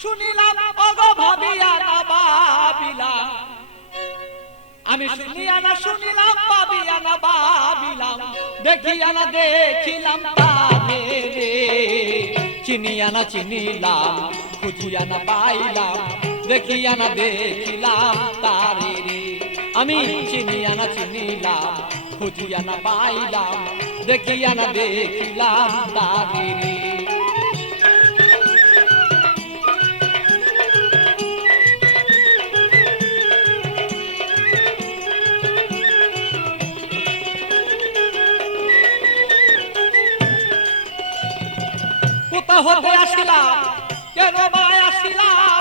শুনিলাম অগো ভাবিয়া না ভাবিলাম আমি শুনিয়া না শুনিলাম, ভাবিয়া না ভাবিলাম দেখিয়া না দেখিলাম তারে রে চিনিয়া না চিনিলাম, খুঁজিয়া না পাইলাম। দেখিয়া না দেখিলাম তারে রে আমি চিনিয়া না চিনিলাম, খুঁজিয়া না পাইলাম। দেখিয়া না দেখিলাম তারে রে কোথা হতে আসিলাম? কেন মায় আসিলাম?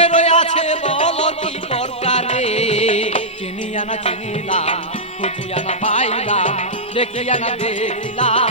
যায় কে রয়ে আছে বলো কি দরকারে? চিনিয়া না চিনিলাম খুঁজিয়া না পাইলাম দেখিয়া না দেখিলাম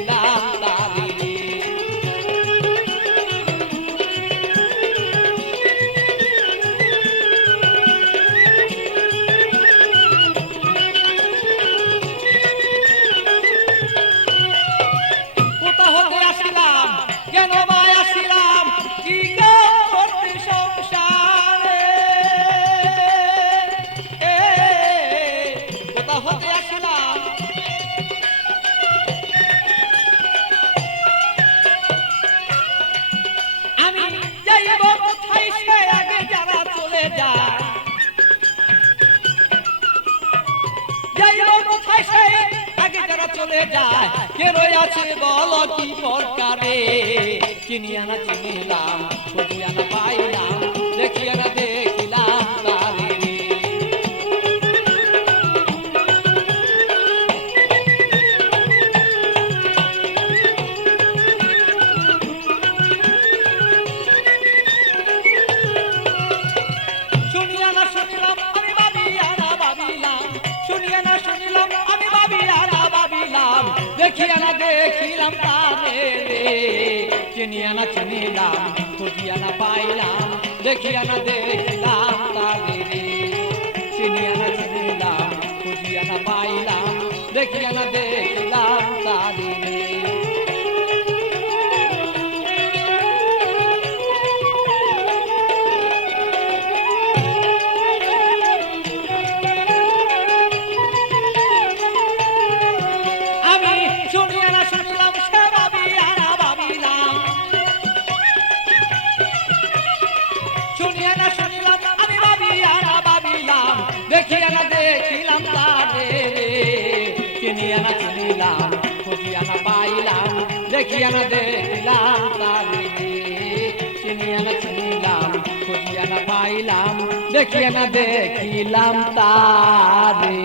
যায়। কে রয়ে আছে বল কি প্রকারে চিনিয়া না চিনিলাম খুঁজিয়া না পাইলাম দেখিয়া না দেখিলাম শুনিয়া না শুনিলাম। দেখিয়া না, দেখিলাম তারে রে। চিনিয়া না, চিনিলাম, খুঁজিয়া না পাইলাম, দেখিয়া না, দেখিলাম তারে রে। চিনিয়া না, চিনিলাম, খুঁজিয়া না পাইলাম, দেখিয়া না শুনিয়া না শুনলাম, আমি ভাবিয়া না ভাবিলাম। দেখিয়া না দেখিলাম তারে চিনিয়া না চিনিলাম, খুঁজিয়া না পাইলাম। দেখিয়া না দেখিলাম তারে চিনিয়া না চিনিলাম, খুঁজিয়া না পাইলাম। দেখিয়া না দেখিলাম তারে